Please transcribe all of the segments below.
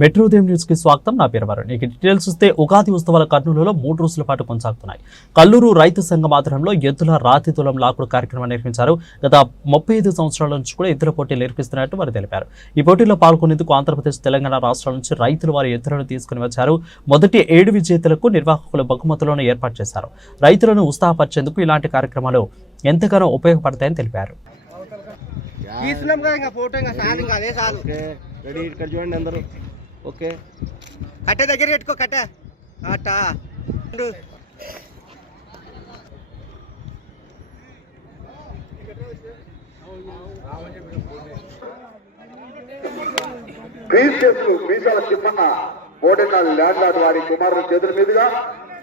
Metro ఉదయం న్యూస్కి స్వాగతం. నా పేరు వరుణ్. ఇక డీటెయిల్స్ చూస్తే ఉగాది ఉత్సవాల కర్నూలులో మూడు రోజుల పాటు కొనసాగుతున్నాయి. కల్లూరు రైతు సంఘం ఆధ్వర్యంలో ఎద్దుల రాతి తులం లాకుడు కార్యక్రమం నిర్వహించారు. గత ముప్పై ఐదు సంవత్సరాల నుంచి కూడా ఎద్దుల పోటీ నిర్వహిస్తున్నట్టు వారు తెలిపారు. ఈ పోటీలో పాల్గొనేందుకు ఆంధ్రప్రదేశ్ తెలంగాణ రాష్ట్రాల నుంచి రైతులు వారి ఎద్దులను తీసుకుని వచ్చారు. మొదటి ఏడు విజేతలకు నిర్వాహకులు బహుమతులను ఏర్పాటు చేశారు. రైతులను ఉత్సాహపరిచేందుకు ఇలాంటి కార్యక్రమాలు ఎంతగానో ఉపయోగపడతాయని తెలిపారు. తీస్తున్నాం కదా ఇంకా ఫోటో ఇంకా చాలు ఇంకా అదే చాలు ఓకే. రెడీ ఇక్కడ చూడండి అందరూ. ఓకే. కట్టె దగ్గర పెట్టుకో కట్టె. అట్ట. క్రీస్తు Meesala Timmanna modern landlord వారి కుమారుల చేతుల మీదుగా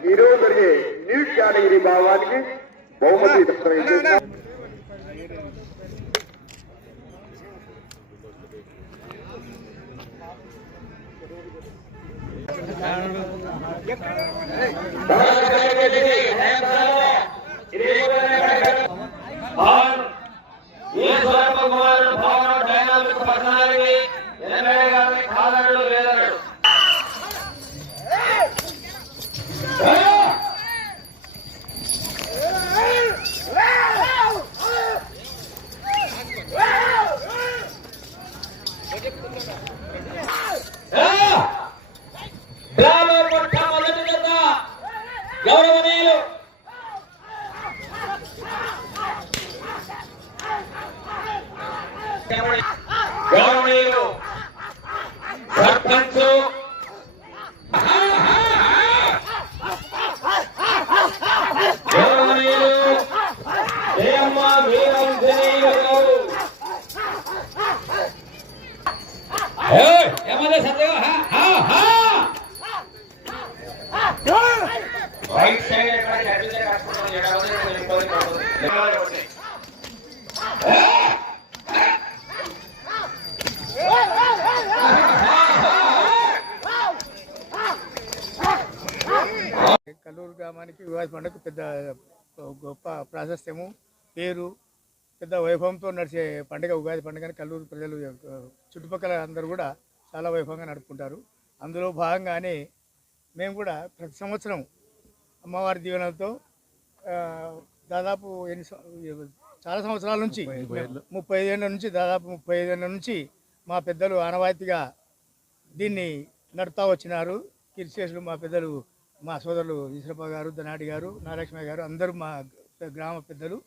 ఈ రోజు జరిగే న్యూ కేటగిరీ భావానికి బహుమతి దక్కడం చేసిన గౌరవనీయులు గౌరవనీయులు సర్పంచ్ గౌరవనీయులు జయమ్మ వీరంజనీయులు గారు ఏయ్, ఏమన్నా సత్యం హా హా రైట్ సైడ్ ఎక్కడ చదివితే కట్టుకుంటాం ఎడవదే ఇబ్బంది పడుతుంది కల్లూరు గ్రామానికి ఉగాది పండుగ పెద్ద గొప్ప ప్రాశస్త్యము పేరు పెద్ద వైభవంతో నడిచే పండుగ ఉగాది పండుగని కల్లూరు ప్రజలు చుట్టుపక్కల అందరూ కూడా చాలా వైభవంగా నడుపుకుంటారు. అందులో భాగంగానే మేము కూడా ప్రతి సంవత్సరం అమ్మవారి దీవెనలతో ఆ, దాదాపు ఎన్ని చాలా సంవత్సరాల నుంచి ముప్పై ఐదేళ్ళ నుంచి దాదాపు ముప్పై ఐదేళ్ళ నుంచి మా పెద్దలు ఆనవాయితీగా దీన్ని నడుపుతా వచ్చినారు. కిరిశేషులు మా పెద్దలు మా సోదరులు ఈశ్వరప్ప గారు ధనాడి గారు నారాయణ గారు అందరూ మా గ్రామ పెద్దలు.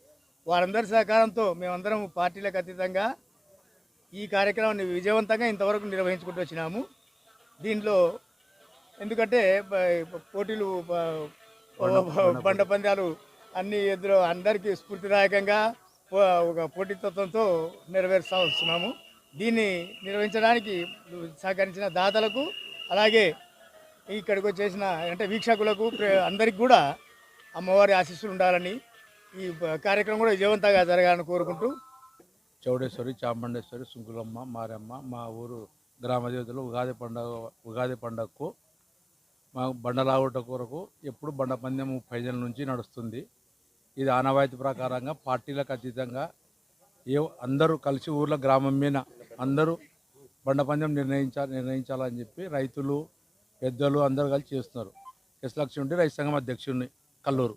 వారందరి సహకారంతో మేమందరం పార్టీలకు అతీతంగా ఈ కార్యక్రమాన్ని విజయవంతంగా ఇంతవరకు నిర్వహించుకుంటూ వచ్చినాము. దీనిలో ఎందుకంటే పోటీలు బండ పందాలు అన్ని ఎదురు అందరికీ స్ఫూర్తిదాయకంగా ఒక పోటీతత్వంతో నెరవేరుస్తూ వస్తున్నాము దీన్ని నిర్వహించడానికి సహకరించిన దాతలకు అలాగే ఇక్కడికి వచ్చేసిన అంటే వీక్షకులకు అందరికి కూడా అమ్మవారి ఆశీస్సులు ఉండాలని ఈ కార్యక్రమం కూడా విజయవంతంగా జరగాలని కోరుకుంటూ. చౌడేశ్వరి చాముండేశ్వరి సుంకులమ్మ మారమ్మ మా ఊరు గ్రామ దేవతలు ఉగాది పండగ ఉగాది పండగకు బండ బండలాగుట కొరకు ఎప్పుడు బండ పందెం ముప్పై నుంచి నడుస్తుంది. ఇది ఆనవాయితీ ప్రకారంగా పార్టీలకు అతీతంగా ఏ అందరూ కలిసి ఊర్ల గ్రామం మీద అందరూ బండ పందెం నిర్ణయించాలి నిర్ణయించాలని చెప్పి రైతులు పెద్దలు అందరూ కలిసి చేస్తున్నారు. ఎస్ లక్ష్మి ఉంటే రైతు సంఘం అధ్యక్షుడిని కల్లూరు.